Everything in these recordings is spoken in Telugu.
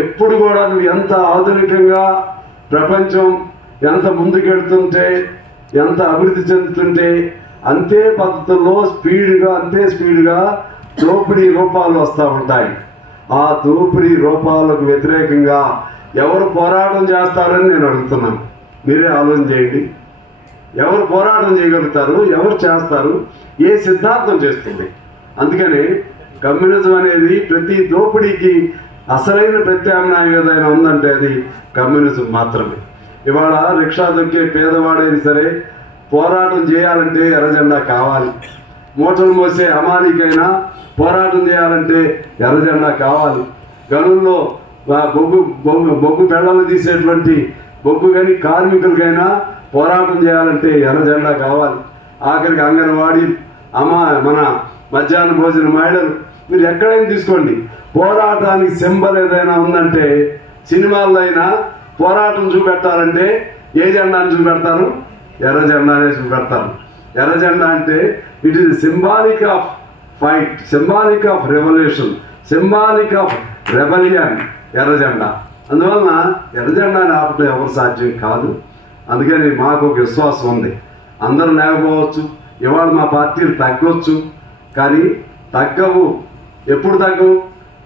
ఎప్పుడు కూడా నువ్వు ఎంత ఆధునికంగా ప్రపంచం ఎంత ముందుకెడుతుంటే, ఎంత అభివృద్ధి చెందుతుంటే అంతే పద్ధతుల్లో అంతే స్పీడ్గా దోపిడీ రూపాలు వస్తూ ఉంటాయి. ఆ దోపిడీ రూపాలకు వ్యతిరేకంగా ఎవరు పోరాటం చేస్తారని నేను అడుగుతున్నాను. మీరే ఆలోచన చేయండి. ఎవరు పోరాటం చేయగలుగుతారు, ఎవరు చేస్తారు, ఏ సిద్ధాంతం చేస్తుంది? అందుకని కమ్యూనిజం అనేది ప్రతి దోపిడీకి అసలైన ప్రత్యామ్నాయం ఏదైనా ఉందంటే అది కమ్యూనిజం మాత్రమే. ఇవాళ రిక్షా దొక్కే పేదవాడైనా సరే పోరాటం చేయాలంటే ఎర్రజెండా కావాలి. మూటలు మోసే అమాలీకైనా పోరాటం చేయాలంటే ఎర్రజెండా కావాలి. గనుల్లో బొగ్గు పెళ్ళలు తీసేటువంటి బొగ్గు కానీ కార్మికులకైనా పోరాటం చేయాలంటే ఎర్రజెండా కావాలి. ఆఖరికి అంగన్వాడీ మన మధ్యాహ్న భోజన మహిళలు, మీరు ఎక్కడైనా తీసుకోండి, పోరాటానికి సింబల్ ఏదైనా ఉందంటే సినిమాల్లో అయినా పోరాటం చూపెట్టాలంటే ఏ జెండాని చూపెడతారు? ఎర్ర జెండానే చూపెడతారు. ఎర్ర జెండా అంటే it is symbolic of fight, symbolic of revolution, symbolic of rebellion ఎర్ర జెండా. అందువలన ఎర్ర జెండాని ఆపటం ఎవరు సాధ్యం కాదు. అందుకని మాకు ఒక విశ్వాసం ఉంది. అందరూ లేకపోవచ్చు, ఇవాళ మా పార్టీలు తగ్గవచ్చు, కానీ తగ్గవు. ఎప్పుడు తగ్గవు?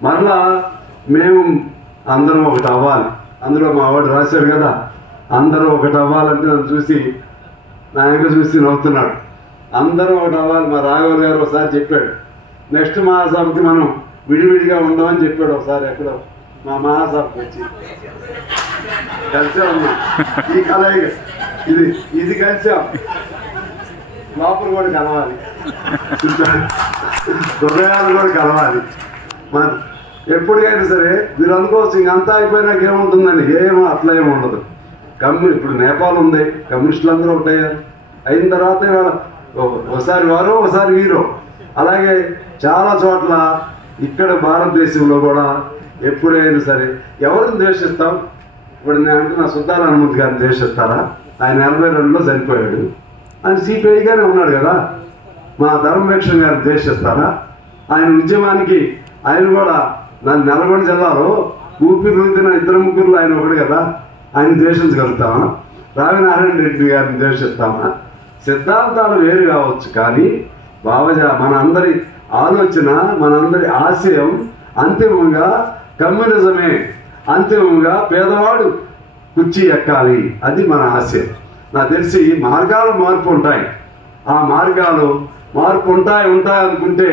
మరలా మేము అందరం ఒకటి అవ్వాలి. అందులో మా వాడు రాశారు కదా, అందరూ ఒకటి అవ్వాలంటే నన్ను చూసి నాయకుడు చూసి నవ్వుతున్నాడు. అందరూ ఒకటి అవ్వాలి. మా రాఘవ గారు ఒకసారి చెప్పాడు, నెక్స్ట్ మహాసభకి మనం విడివిడిగా ఉండమని చెప్పాడు. ఒకసారి ఎక్కడో మా మహాసభకు వచ్చి కలిసే ఉన్నాం. ఈ కలయిక ఇది కలిసాం. లోపల కూడా కలవాలి, హృదయాలు కూడా కలవాలి. ఎప్పటికైనా సరే మీరు అనుకోవచ్చు ఇంకంతా అయిపోయినాక ఏముంటుందని. ఏమో అట్లా ఏమి ఉండదు. ఇప్పుడు నేపాల్ ఉంది, కమ్యూనిస్టులు అందరూ ఒకటయ్యారు. అయిన తర్వాత ఒకసారి వారో ఒకసారి వీరో. అలాగే చాలా చోట్ల ఇక్కడ భారతదేశంలో కూడా ఎప్పుడైనా సరే ఎవరిని ద్వేషిస్తాం? ఇప్పుడు నేను అంటున్నా, సుద్దాల హనుమంత్ గారిని ద్వేషిస్తారా? ఆయన 82లో చనిపోయాడు. ఆయన సిపిఐగానే ఉన్నాడు కదా. మా ధర్మరక్షణ గారిని ద్వేషిస్తారా? ఆయన ఉద్యమానికి ఆయన కూడా నల్గొండ జిల్లాలో ఊపిరితిన 2-3 ఆయన ఒకడు కదా. ఆయన ద్వేషించగలుగుతామా? రావినారాయణ రెడ్డి గారిని ద్వేషిస్తామా? సిద్ధాంతాలు వేరు కావచ్చు, కానీ మన అందరి ఆలోచన, మనందరి ఆశయం అంతిమంగా కమ్యూనిజమే. అంతిమంగా పేదవాడు కుర్చీ ఎక్కాలి, అది మన ఆశయం. నాకు తెలిసి మార్గాలు మార్పు ఉంటాయి. ఆ మార్గాలు మార్పు ఉంటాయి అనుకుంటే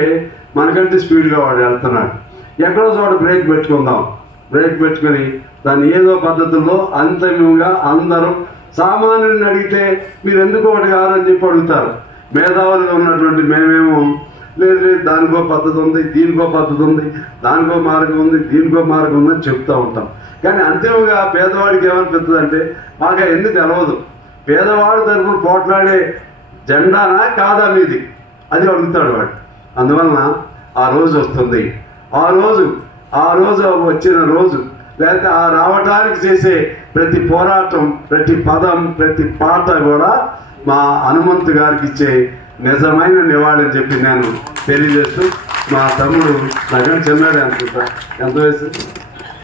మనకంటే స్పీడ్గా వాడు వెళ్తున్నాడు. ఎక్కడో చోట బ్రేక్ పెట్టుకుందాం. బ్రేక్ పెట్టుకుని దాన్ని ఏదో పద్ధతుల్లో అంతిమంగా అందరూ సామాన్యుని అడిగితే మీరు ఎందుకు ఒకటి కావాలని చెప్పి అడుగుతారు. మేధావులుగా ఉన్నటువంటి మేమేమో లేదు దానికో పద్ధతి ఉంది, దీనికో పద్ధతి ఉంది, దానికో మార్గం ఉంది, దీనికో మార్గం ఉందని చెప్తూ ఉంటాం. కానీ అంతిమంగా పేదవాడికి ఏమనిపిస్తుంది అంటే మాకు ఎందుకు తెలవదు. పేదవాడు తరపున పోట్లాడే జెండానా కాదా మీది, అది అడుగుతాడు వాడు. అందువలన ఆ రోజు వస్తుంది. ఆ రోజు వచ్చిన రోజు, లేకపోతే ఆ రావటానికి చేసే ప్రతి పోరాటం, ప్రతి పదం, ప్రతి పాట కూడా మా హనుమంతు గారికి ఇచ్చే నిజమైన నివాళని చెప్పి నేను తెలియజేస్తూ, మా తమ్ముడు నగం చిన్నాడే అనుకుంటా, ఎంత వయసు?